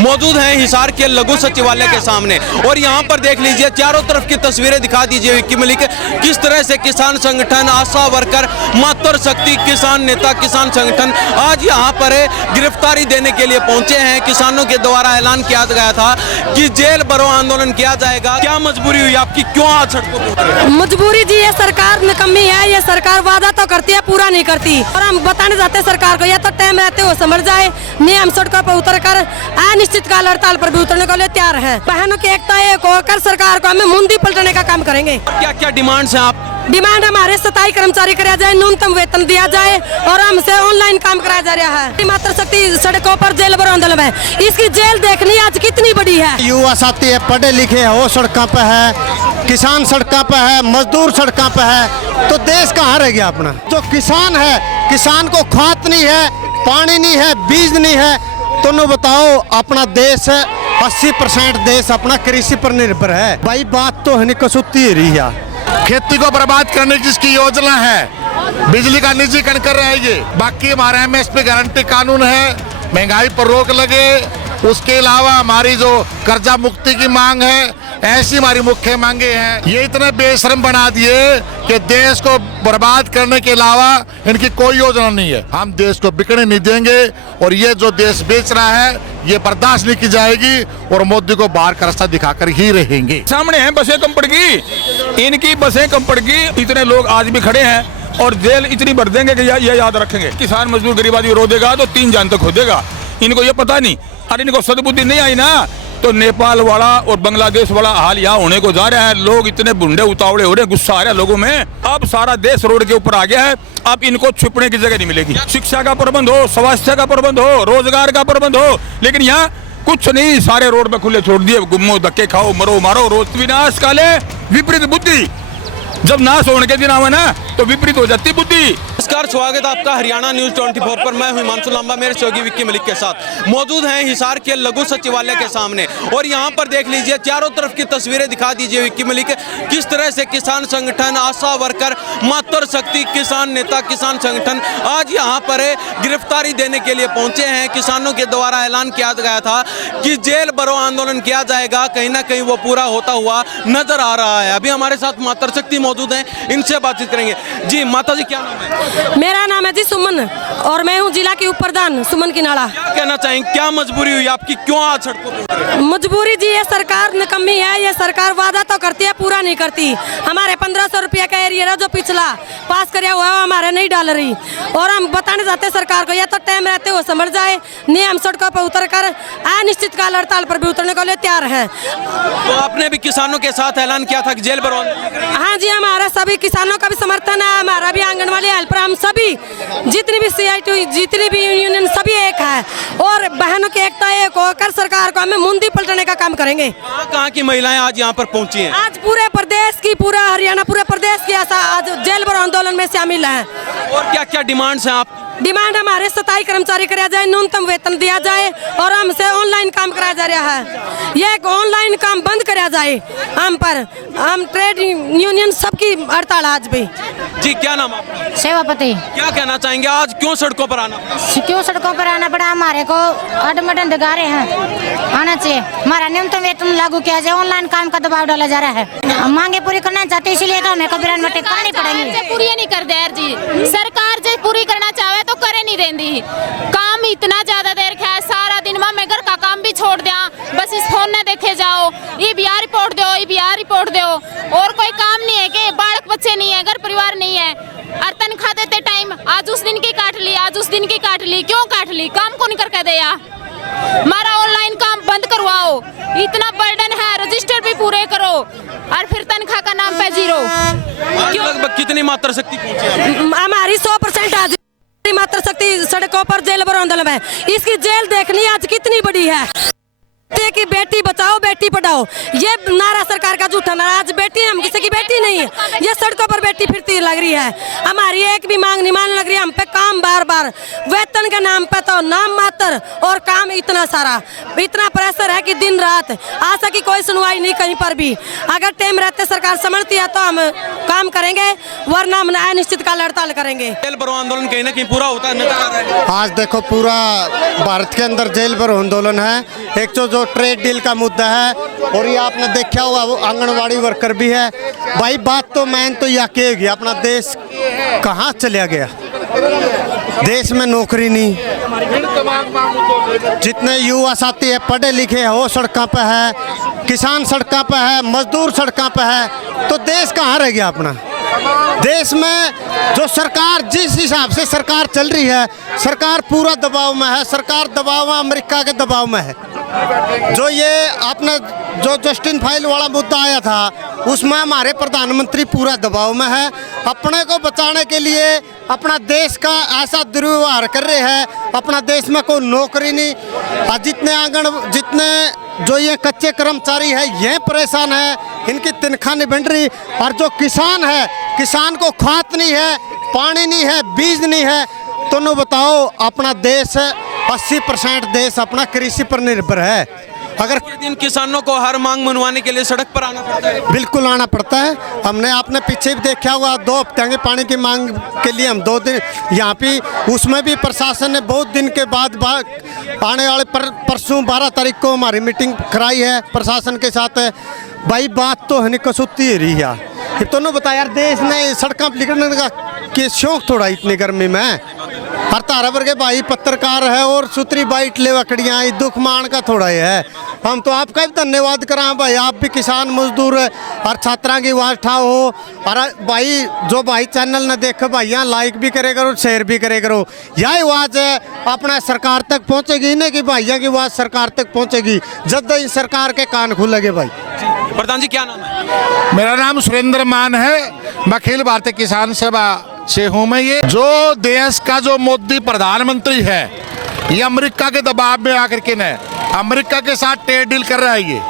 मौजूद हैं हिसार के लघु सचिवालय के सामने और यहाँ पर देख लीजिए चारों तरफ की तस्वीरें दिखा दीजिए विक्की मलिक, किस तरह से किसान संगठन, आशा वर्कर, मातृशक्ति, किसान नेता, किसान संगठन आज यहाँ पर गिरफ्तारी देने के लिए पहुंचे हैं। किसानों के द्वारा ऐलान किया गया था कि जेल भरो आंदोलन किया जाएगा। क्या मजबूरी हुई आपकी, क्यों आज सड़कों पर? मजबूरी जी, ये सरकार निकम्मी है। ये सरकार वादा तो करती है, पूरा नहीं करती। और हम बताने जाते हैं सरकार को, या तो टाइम रहते हो समझ जाए, नहीं हम सड़कों पर उतर कर अनिश्चित काल हड़ताल पर भी उतरने को लिए तैयार हैं। बहनों की एकता एक होकर सरकार को हमें मुंडी पलटने का काम करेंगे। क्या क्या डिमांड्स हैं आप? डिमांड हमारे 27 कर्मचारी कराया जाए, न्यूनतम वेतन दिया जाए और हमसे ऑनलाइन काम कराया जा रहा है। मातृशक्ति सड़कों पर जेल भरो आंदोलन है, इसकी जेल देखनी आज कितनी बड़ी है। युवा साथी है, पढ़े लिखे है, वो सड़कों पे है, किसान सड़कों पे है, मजदूर सड़कों पे है, तो देश कहाँ रह गया अपना? जो किसान है, किसान को खाद नहीं है, पानी नहीं है, बीज नहीं है, तो न बताओ अपना देश 80% देश अपना कृषि पर निर्भर है। भाई बात तो है कसुती रही है। खेती को बर्बाद करने की जिसकी योजना है, बिजली का निजीकरण कर रहे हैं ये। बाकी हमारा MSP गारंटी कानून है, महंगाई पर रोक लगे, उसके अलावा हमारी जो कर्जा मुक्ति की मांग है, ऐसी हमारी मुख्य मांगे हैं। ये इतने बेशर्म बना दिए कि देश को बर्बाद करने के अलावा इनकी कोई योजना नहीं है। हम देश को बिकने नहीं देंगे और ये जो देश बेच रहा है ये बर्दाश्त नहीं की जाएगी और मोदी को बाहर का रास्ता दिखाकर ही रहेंगे। सामने हैं बसें कम पड़ गई, इनकी बसें कम पड़ गई, इतने लोग आज भी खड़े हैं और जेल इतनी भर देंगे कि ये याद रखेंगे। किसान मजदूर गरीब आदमी रो देगा तो 3 जान तक हो देगा। इनको ये पता नहीं, अरे इनको सद्बुद्धि नहीं आई ना, तो नेपाल वाला और बांग्लादेश वाला हाल यहाँ होने को जा रहा है। लोग इतने बुंडे उतावड़े हो रहे हैं, गुस्सा आ रहा है लोगों में। अब सारा देश रोड के ऊपर आ गया है, अब इनको छुपने की जगह नहीं मिलेगी। शिक्षा का प्रबंध हो, स्वास्थ्य का प्रबंध हो, रोजगार का प्रबंध हो, लेकिन यहाँ कुछ नहीं, सारे रोड पे खुले छोड़ दिए। गुम्मो धक्के खाओ, मरो मारो, रोज विनाश काले विपरीत बुद्धि। जब नाश होने के दिन आवे ना तो विपरीत हो जाती बुद्धि। नमस्कार, स्वागत है आपका हरियाणा न्यूज 24 पर। मैं हूं हिमांशु लांबा, मेरे सहयोगी विक्की मलिक के साथ। मौजूद हैं हिसार के लघु सचिवालय के सामने और यहां पर देख लीजिए चारों तरफ की तस्वीरें दिखा दीजिए विक्की मलिक, किस तरह से किसान संगठन, आशा वर्कर, मातृशक्ति, किसान नेता, किसान संगठन आज यहां पर गिरफ्तारी देने के लिए पहुंचे हैं। किसानों के द्वारा ऐलान किया गया था कि जेल भरो आंदोलन किया जाएगा, कहीं ना कहीं वो पूरा होता हुआ नजर आ रहा है। अभी हमारे साथ मातृशक्ति मौजूद हैं, इनसे बातचीत करेंगे। जी माता जी, क्या नाम है? मेरा नाम है जी सुमन और मैं हूँ जिला की उप प्रधान सुमन की नाड़ा। क्या कहना चाहेंगे, क्या मजबूरी हुई आपकी, क्यों आज सड़कों पर? मजबूरी जी, ये सरकार निकम्मी है। ये सरकार वादा तो करती है, पूरा नहीं करती। हमारे 1500 रुपया का एरिया जो पिछला पास कराया हुआ है हमारे नहीं डाल रही। और हम बताने जाते हैं सरकार को, या तो टाइम रहते हो समझ जाए, नहीं हम सड़कों पर उतर कर अनिश्चित काल हड़ताल पर भी उतरने को लिए तैयार हैं। तो आपने भी किसानों के साथ ऐलान किया था कि जेल भरो? हाँ जी, हमारा सभी किसानों का भी समर्थन है, हमारा भी आंगनवाड़ी हेल्पर, हम सभी जितनी भी CIT, जितनी भी यूनियन सभी एक है और बहनों की एकता एक होकर सरकार को हमें मुंडी पलटने का काम करेंगे। कहाँ की महिलाएं आज यहाँ पर पहुंची हैं? आज पूरे प्रदेश की, पूरा हरियाणा, पूरे प्रदेश की आज जेल भरो आंदोलन में शामिल है। और क्या क्या डिमांड्स हैं आप? डिमांड हमारे 27 कर्मचारी कराया जाए, न्यूनतम वेतन दिया जाए और हमसे ऑनलाइन काम कराया जा रहा है। ये ऑनलाइन काम बंद कराया जाए। हम ट्रेड यूनियन सबकी हड़ताल आज भी। जी क्या नाम आपका? सेवापति। क्या कहना चाहेंगे, आज क्यों सड़कों पर आना? क्यों सड़कों पर आना पड़ा? हमारे को अडमडन डगारे हैं, आना चाहिए। हमारा न्यूनतम वेतन लागू किया जाए, ऑनलाइन काम का दबाव डाला जा रहा है। मांगे पूरी करना चाहते, इसीलिए हमें कबीरान मटे करनी पड़ेगी। पूरी नहीं कर दे जी, सरकार जो पूरी करना चाहे तो करे नहीं देंदी। काम इतना ज्यादा देर का है, सारा दिन मैं घर का काम भी छोड़ दिया, बस इस फोन ने देखे जाओ, ये बिहार रिपोर्ट दो, ये बिहार रिपोर्ट दो, और कोई काम नहीं है कि बालक बच्चे नहीं है, घर परिवार नहीं है। और तनख्वाह देते टाइम आज उस दिन की काट ली, आज उस दिन की काट ली। क्यों काट ली? काम को नहीं करके दिया। हमारा ऑनलाइन काम बंद करवाओ, इतना बर्डन है, रजिस्टर भी पूरे करो और फिर तनख्वाह का नाम पे 0। लगभग कितनी मातृशक्ति पहुंची? हमारी 100% आज मातृशक्ति सड़कों पर जेल भरो आंदोलन है, इसकी जेल देखनी आज कितनी बड़ी है। कि बेटी बचाओ बेटी पढ़ाओ, ये नारा सरकार का झूठा नारा। आज बेटी हम किसी की बेटी नहीं है, ये सड़कों पर बेटी फिरती लग रही है। हमारी एक भी मांग नहीं मान लग रही है, हम पे काम काम बार बार, वेतन के नाम पे तो नाम मात्र और काम इतना सारा, इतना प्रेशर है कि दिन रात आशा की कोई सुनवाई नहीं कहीं पर भी। अगर टाइम रहते सरकार समझती है तो हम काम करेंगे, वरना हम अनिश्चित काल हड़ताल करेंगे। जेल भरो आंदोलन कहीं ना कहीं पूरा होता है नजर आ रहा है। आज देखो पूरा भारत के अंदर जेल भरो आंदोलन है। एक तो जो ट्रेड डील का मुद्दा है, और ये आपने देखा हुआ वो आंगनवाड़ी वर्कर भी है। भाई बात तो मैन तो यह कहेगी, अपना देश कहाँ चला गया, देश में नौकरी नहीं, जितने युवा साथी है पढ़े लिखे हैं वो सड़कों पे है, किसान सड़कों पे है, मजदूर सड़कों पे है, तो देश कहाँ रह गया अपना। देश में जो सरकार जिस हिसाब से सरकार चल रही है, सरकार पूरा दबाव में है, सरकार दबाव में, अमेरिका के दबाव में है। जो ये आपने जो जस्टिन फाइल वाला मुद्दा आया था, उसमें हमारे प्रधानमंत्री पूरा दबाव में है। अपने को बचाने के लिए अपना देश का ऐसा दुर्व्यवहार कर रहे हैं, अपना देश में कोई नौकरी नहीं। और जितने जो ये कच्चे कर्मचारी है ये परेशान है, इनकी तनख्वाह नहीं बन रही। और जो किसान है, किसान को खाद नहीं है, पानी नहीं है, बीज नहीं है, तो न बताओ अपना देश 80% देश अपना कृषि पर निर्भर है। अगर इन किसानों को हर मांग मनवाने के लिए सड़क पर आना पड़ता है। बिल्कुल आना पड़ता है। हमने आपने पीछे भी देखा हुआ 2 हफ्ते के पानी की मांग के लिए हम 2 दिन यहाँ पे, उसमें भी प्रशासन ने बहुत दिन के बाद आने वाले परसों 12 तारीख को हमारी मीटिंग कराई है प्रशासन के साथ। भाई बात तो है कसुती रही है। तो न बता यार, देश में सड़कों पर निकलने का कि शौक थोड़ा इतनी गर्मी में। हर तारा वर्गे भाई पत्रकार है और सूत्री बाइट ले वकड़ियाँ दुख मान का थोड़ा ही है। हम तो आपका भी धन्यवाद करा भाई, आप भी किसान मजदूर और छात्रा की आवाज उठाओ हो। और भाई जो भाई चैनल न देखे भाई यहाँ लाइक भी करे करो, शेयर भी करे करो। यह आवाज़ अपना सरकार तक पहुँचेगी नहीं कि भाइयों की आवाज़ सरकार तक पहुँचेगी जब तक सरकार के कान खुलेंगे। भाई प्रधान जी क्या नाम है? मेरा नाम सुरेंद्र मान है, मैं अखिल भारतीय किसान सभा से हूँ। मैं ये जो देश का जो मोदी प्रधानमंत्री है, ये अमेरिका के दबाव में आकर के न अमेरिका के साथ ट्रेड डील कर रहा है। ये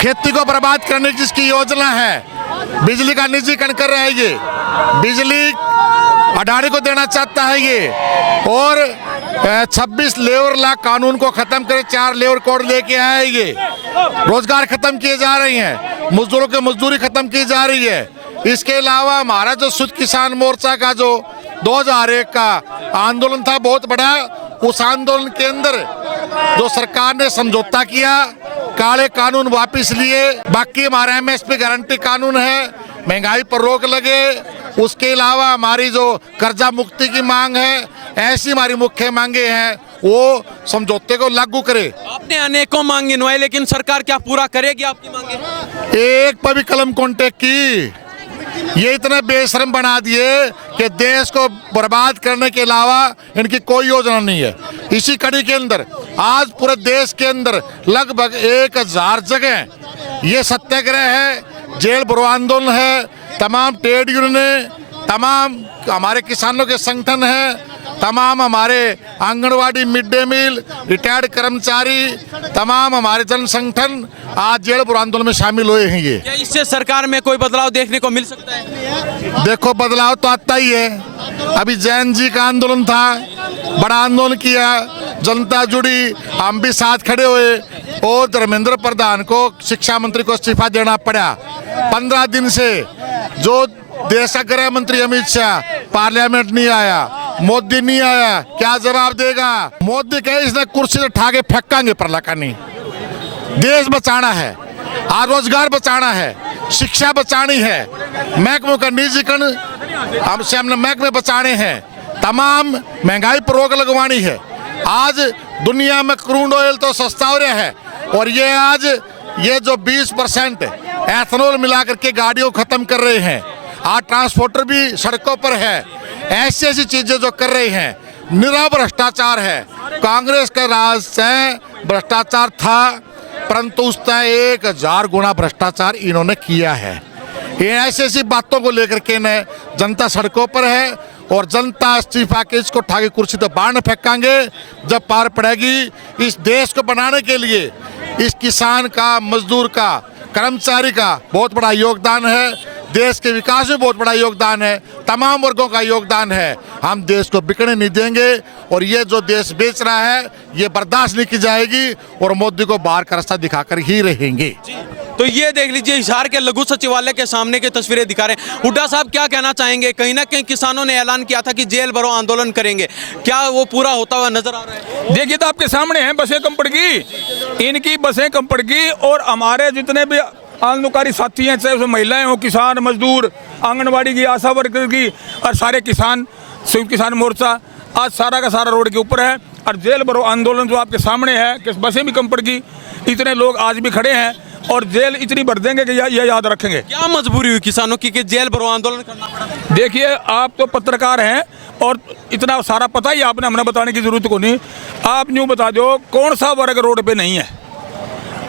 खेती को बर्बाद करने की जिसकी योजना है, बिजली का निजीकरण कर रहा है, ये बिजली अडानी को देना चाहता है ये, और 26 लेबर लॉ कानून को खत्म करे, 4 लेबर कोड लेके आया है ये। रोजगार खत्म किए जा रहे हैं, मजदूरों की मजदूरी खत्म की जा रही है। इसके अलावा हमारा जो शुद्ध किसान मोर्चा का जो 2001 का आंदोलन था बहुत बड़ा, उस आंदोलन के अंदर जो सरकार ने समझौता किया, काले कानून वापस लिए, बाकी हमारा MSP गारंटी कानून है, महंगाई पर रोक लगे, उसके अलावा हमारी जो कर्जा मुक्ति की मांग है, ऐसी हमारी मुख्य मांगे हैं, वो समझौते को लागू करे। आपने अनेकों मांग गिनवाई, लेकिन सरकार क्या पूरा करेगी आपकी मांगे? एक पर भी कलम कॉन्टेक्ट की, ये इतने बेशर्म बना दिए कि देश को बर्बाद करने के अलावा इनकी कोई योजना नहीं है। इसी कड़ी के अंदर आज पूरे देश के अंदर लगभग 1000 जगह ये सत्याग्रह है, जेल भरो आंदोलन है, तमाम ट्रेड यूनियन, तमाम हमारे किसानों के संगठन हैं, तमाम हमारे anganwadi, mid day meal, retired कर्मचारी, तमाम हमारे जन संगठन आज जेल भरो आंदोलन में शामिल हुए हैं। ये क्या इससे सरकार में कोई बदलाव देखने को मिल सकता है? देखो बदलाव तो आता ही है। अभी जैन जी का आंदोलन था, बड़ा आंदोलन किया, जनता जुड़ी, हम भी साथ खड़े हुए, और धर्मेंद्र प्रधान को शिक्षा मंत्री को इस्तीफा देना पड़ा। 15 दिन से जो देश का गृह मंत्री अमित शाह पार्लियामेंट नहीं आया, मोदी नहीं आया, क्या जवाब देगा? मोदी कहे इसने कुर्सी से उठा के फेंकांगे पर लगा नहीं। देश बचाना है, रोजगार बचाना है, शिक्षा बचानी है, महकमों का निजीकरण हमसे हमने महकमे बचाने हैं, तमाम महंगाई पर रोक लगवानी है। आज दुनिया में क्रूड ऑयल तो सस्ता हो रहा है, और ये आज ये जो 20% एथेनॉल मिला करके गाड़ियों खत्म कर रहे हैं, आज ट्रांसपोर्टर भी सड़कों पर है, ऐसी ऐसी चीजें जो कर रहे हैं, निरा भ्रष्टाचार है। कांग्रेस के राज से भ्रष्टाचार था, परंतु उसका 1000 गुना भ्रष्टाचार इन्होंने किया है। ये ऐसी ऐसी बातों को लेकर के न जनता सड़कों पर है, और जनता इस्तीफा के इसको उठा के कुर्सी तो बाहर न फेंकांगे जब पार पड़ेगी। इस देश को बनाने के लिए इस किसान का, मजदूर का, कर्मचारी का बहुत बड़ा योगदान है। देश के विकास में बहुत बड़ा योगदान है, तमाम वर्गों का योगदान है। हम देश को बिकने नहीं देंगे और ये जो देश बेच रहा है ये बर्दाश्त नहीं की जाएगी और मोदी को बाहर का रास्ता दिखाकर ही रहेंगे। तो ये देख लीजिए हिसार के लघु सचिवालय के सामने की तस्वीरें दिखा रहे हैं। हुड्डा साहब क्या कहना चाहेंगे? कहीं ना कहीं किसानों ने ऐलान किया था कि जेल भरो आंदोलन करेंगे, क्या वो पूरा होता हुआ नजर आ रहा है? देखिए तो आपके सामने हैं बसें कम पड़ गई, इनकी बसें कम पड़ गई और हमारे जितने भी आंदोलनकारी साथी हैं, चाहे उसमें महिलाएं हो, किसान, मजदूर, आंगनबाड़ी की, आशा वर्कर की और सारे किसान, संयुक्त किसान मोर्चा आज सारा का सारा रोड के ऊपर है। और जेल भरो आंदोलन जो आपके सामने है कि बसें भी कम पड़ गई, इतने लोग आज भी खड़े हैं और जेल इतनी भर देंगे कि ये याद रखेंगे। क्या मजबूरी हुई किसानों की कि जेल भरो आंदोलन करना पड़ा? देखिए आप तो पत्रकार हैं और इतना सारा पता ही आपने, हमें बताने की जरूरत को नहीं। आप यूँ बता दो कौन सा वर्ग रोड पे नहीं है?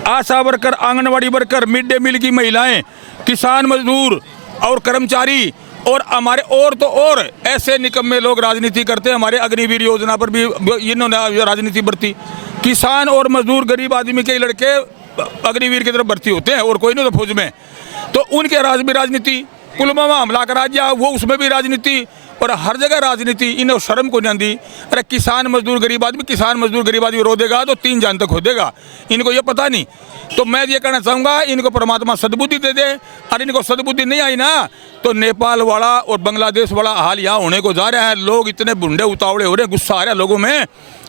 ASHA worker, anganwadi worker, mid day meal की महिलाएं, किसान, मजदूर और कर्मचारी और हमारे और ऐसे निकम्मे लोग राजनीति करते हैं। हमारे अग्निवीर योजना पर भी इन्होंने राजनीति बरती। किसान और मजदूर गरीब आदमी के लड़के अग्निवीर की तरफ भर्ती होते हैं और कोई नहीं तो फौज में, तो उनके राज भी राजनीति, पुलवामा हमला करा दिया वो उसमें भी राजनीति और हर जगह राजनीति। इन्हें शर्म को नहीं आती। अरे किसान मजदूर गरीब आदमी, किसान मजदूर गरीब आदमी रो देगा तो 3 जान तक हो देगा, इनको ये पता नहीं। तो मैं ये कहना चाहूँगा इनको परमात्मा सद्बुद्धि दे दे। और इनको सद्बुद्धि नहीं आई ना तो नेपाल वाला और बांग्लादेश वाला हाल यहाँ होने को जा रहा है। लोग इतने बुंडे उतावड़े हो रहे हैं, गुस्सा आ रहा है लोगों में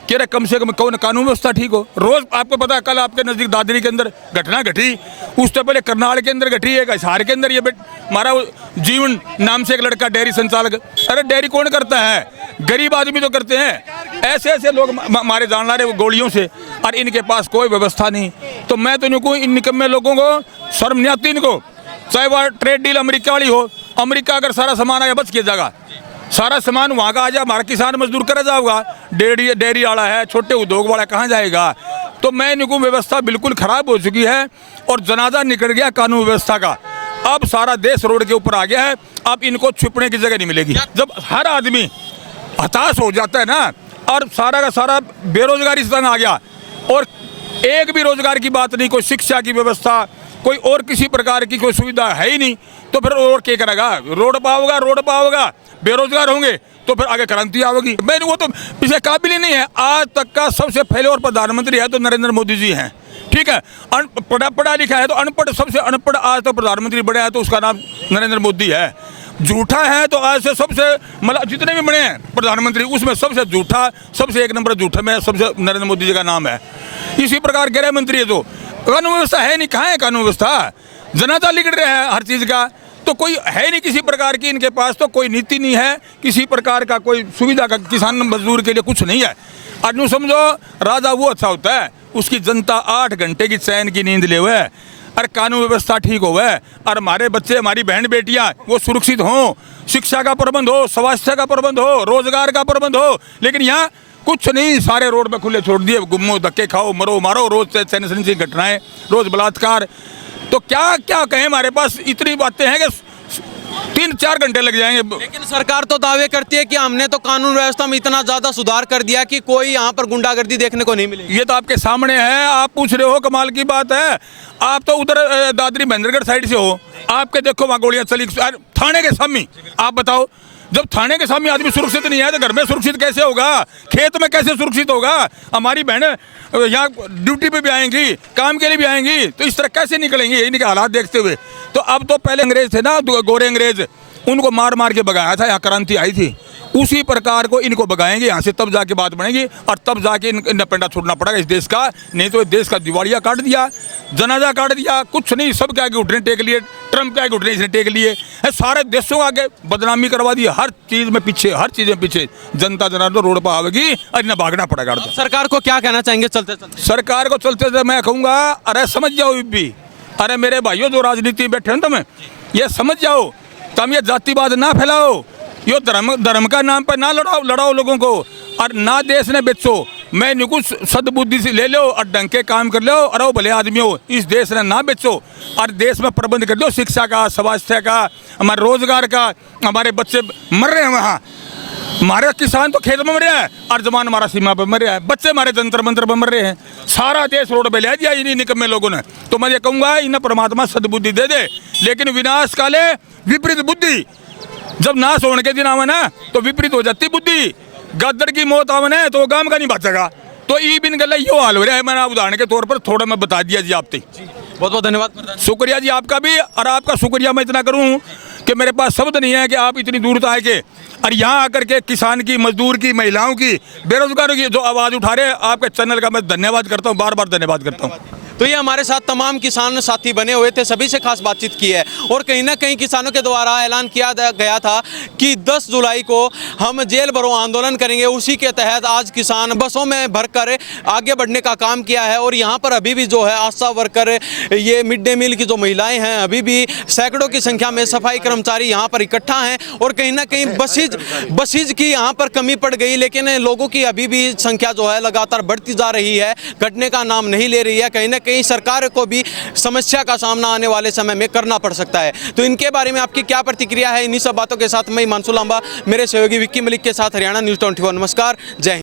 कि अरे कम से कम कौन कानून व्यवस्था ठीक हो। रोज आपको पता है कल आपके नजदीक दादरी के अंदर घटना घटी, उससे पहले करनाल के अंदर घटी, एक हिसार के अंदर ये हमारा जीवन नाम से एक लड़का डेयरी संचालक। अरे डेयरी कौन करता है? गरीब आदमी तो करते हैं। ऐसे ऐसे लोग मारे जान ला रहे गोलियों से और इनके पास कोई व्यवस्था नहीं। तो मैं तो इनको इन निकम्मे लोगों को शर्म नहीं आती इनको। चाहे वह ट्रेड डील अमेरिका वाली हो, अमेरिका अगर सारा सामान आया बच के जाएगा, सारा सामान वहाँ का आ जाए, हमारा किसान मजदूर कर जाओगा, डेयरी वाला है, छोटे उद्योग वाला कहाँ जाएगा? तो मैं इनको व्यवस्था बिल्कुल खराब हो चुकी है और जनाजा निकल गया कानून व्यवस्था का। अब सारा देश रोड के ऊपर आ गया है। अब इनको छुपने की जगह नहीं मिलेगी। जब हर आदमी हताश हो जाता है ना और सारा का सारा बेरोजगारी से तंग आ गया और एक भी रोजगार की बात नहीं, कोई शिक्षा की व्यवस्था, कोई और किसी प्रकार की कोई सुविधा है ही नहीं, तो फिर और क्या करेगा? रोड पाओगा, बेरोजगार होंगे तो फिर आगे क्रांति आएगी। मैं वो तो पिछले काबिल ही नहीं है। आज तक का सबसे पहले और प्रधानमंत्री है तो नरेंद्र मोदी जी हैं, ठीक है। पढ़ा लिखा है तो अनपढ़, सबसे अनपढ़ आज तक प्रधानमंत्री बने हैं तो उसका नाम नरेंद्र मोदी है। झूठा है तो आज से सबसे मतलब जितने भी बने हैं प्रधानमंत्री उसमें सबसे झूठा, सबसे 1 नंबर झूठे में सबसे नरेंद्र मोदी जी का नाम है। इसी प्रकार गृह मंत्री है तो कानून व्यवस्था है नहीं। कहाँ है कानून व्यवस्था? जनता लिख रहे हैं हर चीज़ का, तो कोई है नहीं किसी प्रकार की इनके पास, तो कोई नीति नहीं है किसी प्रकार का, कोई सुविधा का किसान मजदूर के लिए कुछ नहीं है। और यूँ समझो राजा वो अच्छा होता है उसकी जनता 8 घंटे की चैन की नींद ले हुए है। अरे कानून व्यवस्था ठीक हो गए और हमारे बच्चे, हमारी बहन बेटियां वो सुरक्षित हों, शिक्षा का प्रबंध हो, स्वास्थ्य का प्रबंध हो, रोजगार का प्रबंध हो। लेकिन यहाँ कुछ नहीं, सारे रोड पे खुले छोड़ दिए, गुम्मो, धक्के खाओ, मरो मारो, रोज सेंसेशन की घटनाएं, रोज बलात्कार। तो क्या क्या कहें? हमारे पास इतनी बातें हैं कि 3-4 घंटे लग जाएंगे। लेकिन सरकार तो दावे करती है कि हमने तो कानून व्यवस्था में इतना ज्यादा सुधार कर दिया कि कोई यहाँ पर गुंडागर्दी देखने को नहीं मिलेगी। ये तो आपके सामने है, आप पूछ रहे हो, कमाल की बात है। आप तो उधर दादरी महेंद्रगढ़ साइड से हो, आपके देखो वहाँ गोलियां चली थाने के सामने। आप बताओ, जब थाने के सामने आदमी सुरक्षित नहीं है तो घर में सुरक्षित कैसे होगा? खेत में कैसे सुरक्षित होगा? हमारी बहनें यहाँ ड्यूटी पे भी आएंगी, काम के लिए भी आएंगी, तो इस तरह कैसे निकलेंगी इनके हालात देखते हुए? तो अब तो पहले अंग्रेज थे ना, गोरे अंग्रेज, उनको मार मार के भगाया था, यहाँ क्रांति आई थी। उसी प्रकार को इनको भगाएंगे यहाँ से, तब जाके बात बनेगी और तब जाके इन पेंडा छोड़ना पड़ेगा इस देश का। नहीं तो इस देश का दिवालिया काट दिया, जनाजा काट दिया, कुछ नहीं, सब के आगे घुटने टेक लिए, ट्रम्प के आगे घुटने इसने टेक लिए, सारे देशों आगे बदनामी करवा दी। हर चीज में पीछे, हर चीज में पीछे जनता जनार्दन रोड पर आवेगी और इन्हें भागना पड़ेगा। सरकार को क्या कहना चाहेंगे चलते चलते? सरकार को चलते मैं कहूँगा, अरे समझ जाओ भी, अरे मेरे भाइयों जो राजनीति में बैठे हैं तुम्हें, ये समझ जाओ, तुम ये जातिवाद ना फैलाओ, यो धर्म का नाम पर ना लड़ाओ लोगों को, और ना देश ने बेचो। मैं निकुछ सद्बुद्धि से ले लो और ढंग के काम कर लो और वो भले आदमी हो, इस देश ने ना बेचो और देश में प्रबंध कर दो, शिक्षा का, स्वास्थ्य का, हमारे रोजगार का। हमारे बच्चे मर रहे हैं वहाँ, हमारे किसान तो खेत में मर रहा है और जवान हमारा सीमा पर मर रहा है, बच्चे हमारे जंतर मंतर पर मर रहे हैं, सारा देश रोड पे ले दिया इन्हीं निकम्मे लोगों ने। तो मैं ये कहूँगा इन्हें परमात्मा सद्बुद्धि दे दे, लेकिन विनाश काले विपरीत बुद्धि, जब नाश होने के दिन आवे ना तो विपरीत हो जाती बुद्धि, गद्दर की मौत आवे ना तो गांव का नहीं बचेगा। तो ई बिन गला यो हाल हो रहा है। मैंने उदाहरण के तौर पर थोड़ा मैं बता दिया जी आपसे। बहुत बहुत धन्यवाद। शुक्रिया जी आपका भी, और आपका शुक्रिया मैं इतना करूं कि मेरे पास शब्द नहीं है कि आप इतनी दूर तक आए के और यहाँ आकर के किसान की, मजदूर की, महिलाओं की, बेरोजगारों की जो आवाज़ उठा रहे हैं, आपके चैनल का मैं धन्यवाद करता हूँ, बार बार धन्यवाद करता हूँ। तो ये हमारे साथ तमाम किसान साथी बने हुए थे, सभी से खास बातचीत की है और कहीं ना कहीं किसानों के द्वारा ऐलान किया गया था कि 10 जुलाई को हम जेल भरो आंदोलन करेंगे। उसी के तहत आज किसान बसों में भरकर आगे बढ़ने का काम किया है और यहाँ पर अभी भी जो है आशा वर्कर, ये मिड डे मील की जो महिलाएं हैं, अभी भी सैकड़ों की संख्या में सफाई कर्मचारी यहाँ पर इकट्ठा हैं और कहीं ना कहीं बसीज की यहाँ पर कमी पड़ गई, लेकिन लोगों की अभी भी संख्या जो है लगातार बढ़ती जा रही है, घटने का नाम नहीं ले रही है। कहीं ना कहीं सरकार को भी समस्या का सामना आने वाले समय में करना पड़ सकता है। तो इनके बारे में आपकी क्या प्रतिक्रिया है? इन्हीं सब बातों के साथ मैं हिमांशु लांबा, मेरे सहयोगी विक्की मलिक के साथ हरियाणा न्यूज़ 24। नमस्कार, जय हिंद।